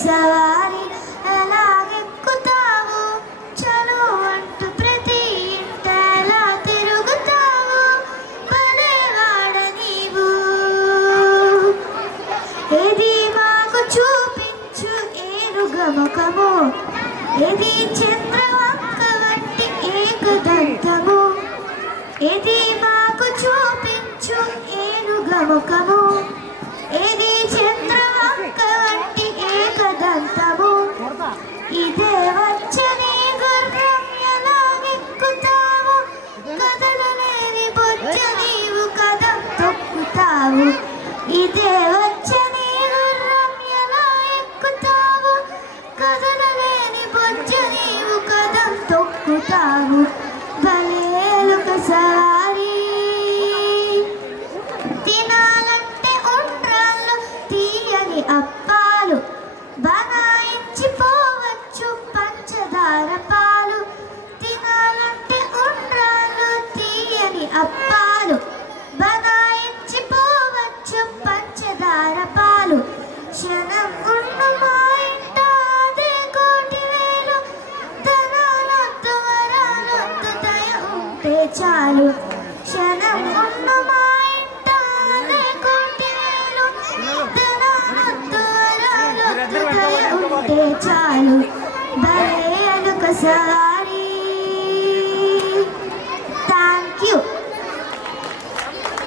సవారి ఎలాగెక్కుతావు చలో అంటూ ప్రతి ఇంట ఎలా తిరుగుతావు పనేవాడ నీవు ఏది మాకు చూపించు ఏనుగముఖము ఏది చంద్రవంక వంటి ఏకదంతము ఏది మాకు చూపించు ఏనుగముఖము ఏది చంద్రవంక వంటి ఏకదంతము ఇదే వచ్చని గుర్రం ఎలాగెక్కుతావు కదలలేని బొజ్జ నీవు కదం తొక్కుతావు ఇదే వచ్చని గుర్రం ఎలా ఎక్కుతావు కదలలేని బొజ్జ నీవు కదం తొక్కుతావు బలేలుక సవారి తినాలంటే ఉండ్రాళ్ళు తీయని అప్పాలు బనాయించిపోవచ్చు పంచదార పాలు తినాలంటే ఉండ్రాళ్ళు తీయని అప్పాలు బనాయించిపోవచ్చు పంచదార పాలు క్షణం ఉన్న మా ఇంట అదే కోటి వేలు ధనాలొద్దు వరాలొద్దు దయ ఉంటే చాలు క్షణం ఉన్న మా ఇంట అదే కోటి వేలు ధనాలొద్దు వరాలొద్దు దయ ఉంటే చాలు భలే అలుక సవారి